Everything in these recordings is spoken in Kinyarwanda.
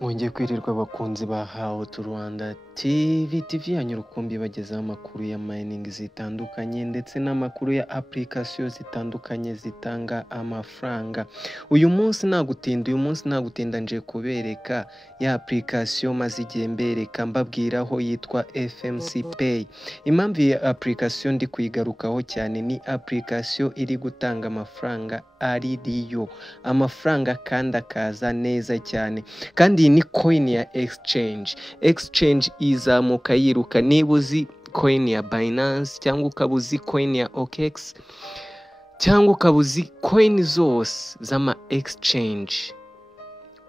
Mwongeye kwirirwa abakunzi ba How to Rwanda TV yanyu rukumbi bagezaho amakuru ya mining zitandukanye ndetse n'amakuru ya application zitandukanye zitanga amafaranga. Uyu munsi nagutinda nje kubereka ya application maze igihe mbereka mbabwiraho yitwa FMC Pay. Impamvu ya application ndi kuyigarukaho cyane ni application iri gutanga amafaranga ari riyo, amafaranga kandi akaza neza cyane. Kandi ni coin ya exchange izamuka yiruka. Niba uzi coin ya Binance cyangwa ukaba uzi coin ya OKX cyangwa ukaba uzi coin zose z'ama exchange,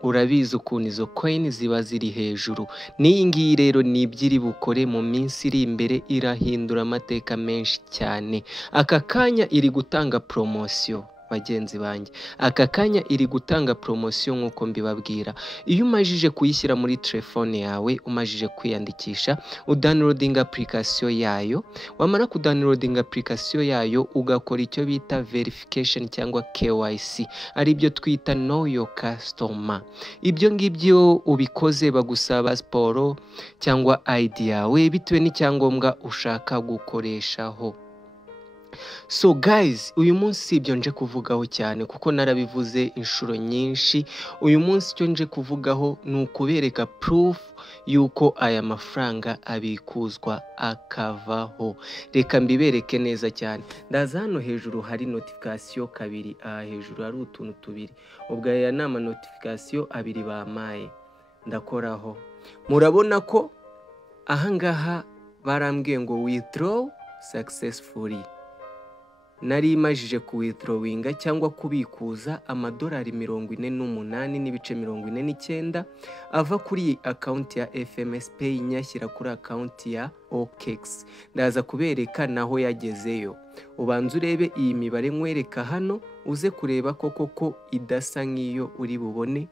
urabizi ukuntu izo coin ziba ziri hejuru. N'iyi ngiyi rero ni ibyiri bukore mu minsi iri imbere, irahindura amateka menshi cyane. Aka kanya iri gutanga promotion bagenzi banjye, aka kanya iri gutanga promotion nk'uko mbibabwira. Iyo umajije kuyishyira muri telefone yawe, umajije kwiyandikisha, udownloading application yayo, wamara kudownloading application yayo ugakora icyo bita verification cyangwa KYC, ari byo twita know your customer. Ibyo ngibyo ubikoze bagusaba siporo cyangwa ID yawe bitewe n'icyangombwa ushaka gukoreshaho. So guys, uyu munsi ibyo nje kuvugaho cyane kuko narabivuze inshuro nyinshi. Uyu munsi icyo nje kuvugaho ni ukubereka proof yuko aya mafaranga abikuzwa akavaho. Reka mbibereke neza cyane. Ndaza hano hejuru hari notification kabiri, hejuru hari utuntu tubiri. Ubwo aya ni ama notification abiri bamaye, ndakoraho. Murabona ko ahangaha barambwiye ngo withdraw successfully. Nari imajije ku withdrawinga cyangwa kubikuza amadolari 48.49 ava kuri account ya FMS Pay nyashyira kuri account ya OKX. Ndaza kubereka naho yagezeyo. Ubanza urebe iyi mibare nkwereka hano, uze kureba koko idasa nk'iyo uri bubone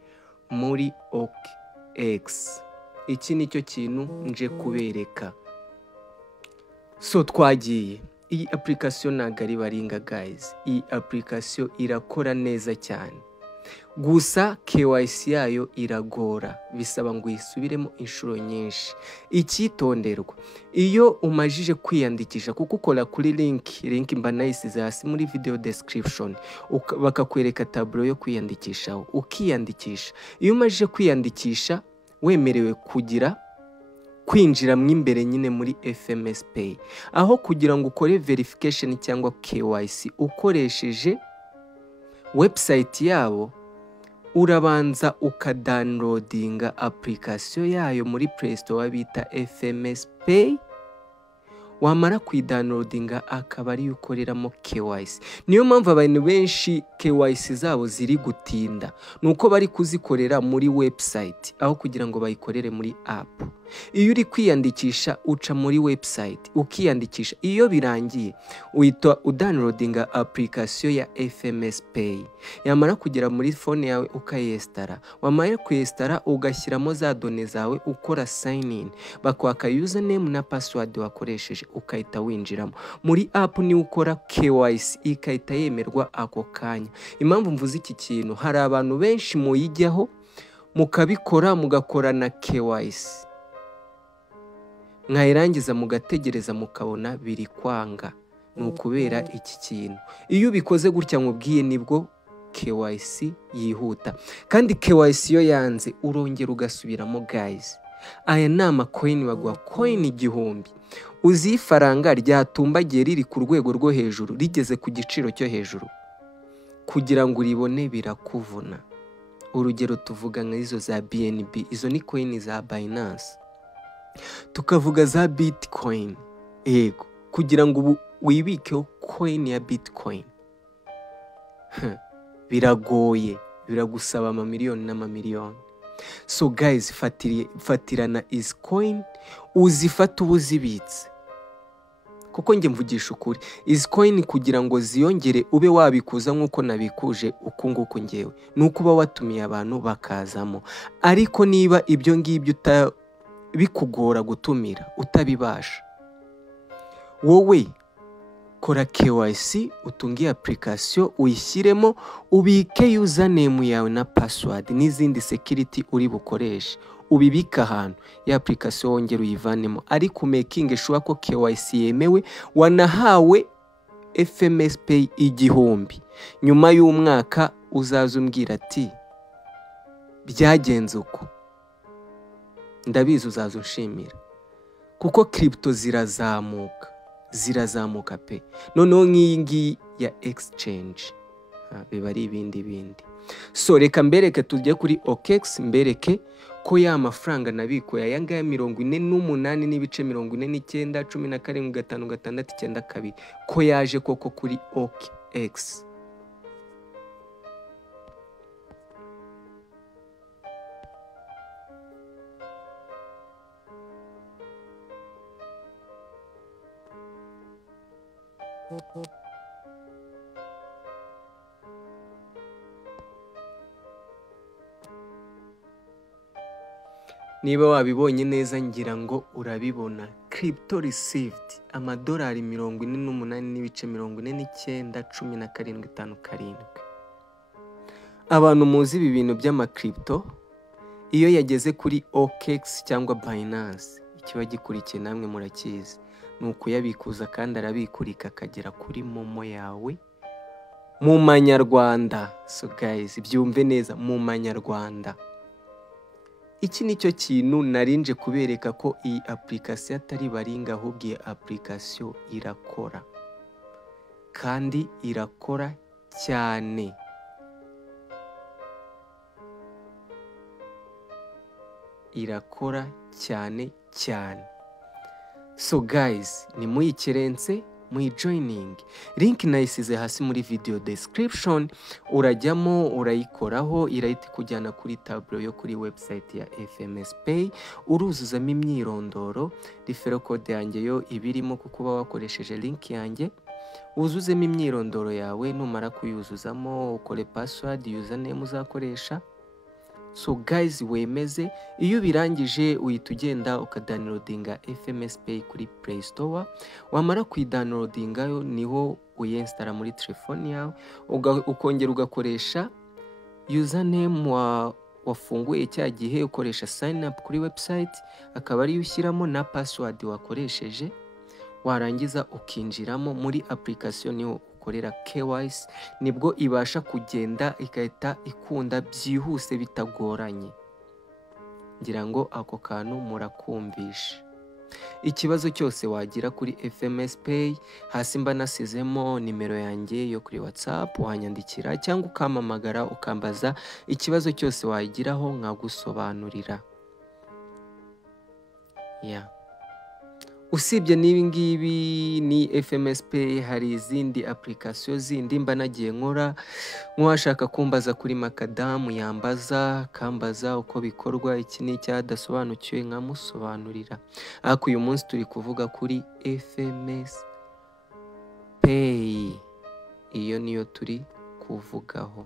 muri OKX. Iki nicyo kintu nje kubereka. So twagiye. Iyi application nagari baringa guys. Iyi application irakora neza cyane. Gusa KYC yayo iragora, bisaba ngo isubiremo inshuro nyinshi. Icyitonderwa, iyo umajije kwiyandikisha, kuko ukora kuri link mba nayisize hasi muri video description, bakakwereka tableau yo kwiyandikishaho, ukiyandikisha. Iyo umajije kwiyandikisha wemerewe kwinjira imbere nyine muri FMS Pay, aho kugira ngo ukore verification cyangwa KYC ukoresheje website yabo, urabanza ukadownloadinga application yayo muri Play Store bita FMS Pay. Wamara kuidownloadinga akaba ari ukoreramo KYC. Niyo mpamvu abantu benshi KYC zabo ziri gutinda, nuko bari kuzikorera muri website aho kugira ngo bayikorere muri app. Iyo uri kwiyandikisha uca muri website ukiyandikisha, iyo birangiye uhita udownloadinga application ya FMS Pay. Yamara kugera muri phone yawe ukayestara, wamara kuyestara ugashyiramo za données zawe, ukora sign in, bakwaka username na password wakoresheje, ukahita winjiramo muri app. Ni ukora KYC ikahita yemerwa ako kanya. Impamvu mvuze iki kintu, hari abantu benshi muyijyaho mukabikora mugakorana KYC, mwayirangiza mugategereza mukabona biri kwanga. Ni ukubera iki kintu. Iyo ubikoze gutya nkubwiye nibwo KYC yihuta. Kandi KYC yo yanze urongera ugasubiramo guys. Aya ni amacoin bagwa coin 1000. Uzi ifaranga ryatumbagiye riri ku rwego rwo hejuru, rigeze ku giciro cyo hejuru, kugira ngo uribone birakuvuna. Urugero tuvuga nk'izo za BNB, izo ni coin za Binance. Tukavuga za Bitcoin. Yego, kugira ngo wibikeho coin ya Bitcoin biragoye, biragusaba amamiliyoni n'amamiliyoni. So guys, fatirana is coin, uzifata ubuzibitse. Kuko nge mvugisha ukuri, is coin kugira ngo ziyongere ube wabikuza nk'uko nabikuje ukunguko ngewe, nuko uba watumiye abantu bakazamo. Ariko niba ibyo ngibyo bikugora gutumira, utabibasha, wowe kora KYC, utunge application, uyishyiremo, ubike username yawe na password n'izindi security uri bukoreshe. Ubibika ahantu ya application wongera uyivanemo, ariko making sure ko KYC yemewe, wanahawe FMS Pay 1000. Nyuma y'umwaka uzaza umbwira ati byagenze uko, ndabizi uzaza unshimira, kuko crypto zirazamuka pe. Noneho nk'iyingi ya exchange biba ari ibindi. So reka mbereke tujye kuri OKX, mbereke ko ya mafaranga nabikuye aya ngaya 48 n'ibice 49 17,5,6,9 ko yaje koko kuri OKX. Niba wabibonye neza ngira ngo urabibona. Crypto received amadolari 48 n'ibice 49 17,5,7. Abantu muzi ibi bintu by'ama crypto, iyo yageze kuri OKX cyangwa Binance, ikiba gikurikiye namwe murakizi, nuko yabikuza kandi arabikurika akagera kuri momo yawe mu manyarwanda. So guys, byumve neza, mu manyarwanda. Iki nicyo kintu narinje kubereka ko iyi application atari baringa, ahubwo iyi application irakora, kandi irakora cyane. Irakora cyane. So guys, ni muyikerense, muyijoining. Link nayisize hasi muri video description, urajyamo urayikoraho, irahita kujyana kuri tableau yo kuri website ya FMS Pay, uruzuzamo imyirondoro, referral code yanjye yo ibirimo kuko uba wakoresheje link yanjye. Uzuzemo imyirondoro yawe, numara kuyuzuzamo ukore password, username uzakoresha. So guys, wemeze. Iyo birangije uhita ugenda ukadownloadinga FMS Pay kuri Play Store. Wamara kuyidownloadinga yo niho uyiinstalla muri telefone yawe, ukongera ugakoresha username wafunguye cya gihe, ukoresha sign up kuri website, akaba ari ushyiramo na password wakoresheje. Warangiza ukinjiramo muri application niho ukorera KYC, nibwo ibasha kugenda igahita ikunda byihuse bitagoranye. Ngira ngo ako kantu murakumvisha. Ikibazo cyose wagira kuri FMS Pay, hasi mba nasizemo nimero yanjye yo kuri WhatsApp, wanyandikira cyangwa ukamamagara ukambaza ikibazo cyose wagiraho nkagusobanurira. Usibye n'ibi ngibi ni FMS Pay, hari izindi application zindi mba nagiye nkora. Mwashaka kumbaza kuri Makadamu yambaza, kambaza uko bikorwa, iki ni cyadasobanukiwe nkamusobanurira. Ariko uyu munsi turi kuvuga kuri FMS Pay, iyo niyo turi kuvugaho.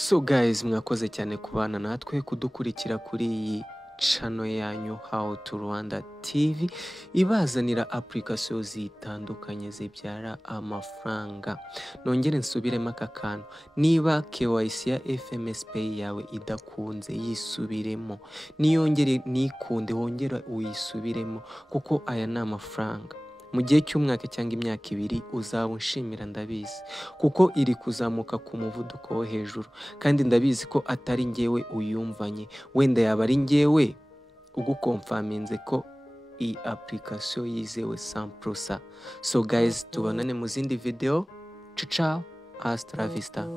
So guys, mwakoze cyane kubana natwe kudukurikira kuri iyi channel yanyu How to Rwanda TV ibazanira application zitandukanye zibyara amafaranga. Nongere nsubiremo aka kantu, niba KYC ya FMS Pay yawe idakunze yisubiremo, niyongere nikunde wongera uyisubiremo, kuko aya ni amafaranga. Mu gihe cy'umwaka cyangwa imyaka 2 uzaba unshimira ndabizi, kuko iri kuzamuka ku muvuduko wo hejuru, kandi ndabizi ko atari ngewe uyumvanye, wenda yaba ari ngewe ugukonfaminze ko iyi application yizewe 100%. So guys, tubonane mu zindi video. Ciao, hasta la vista.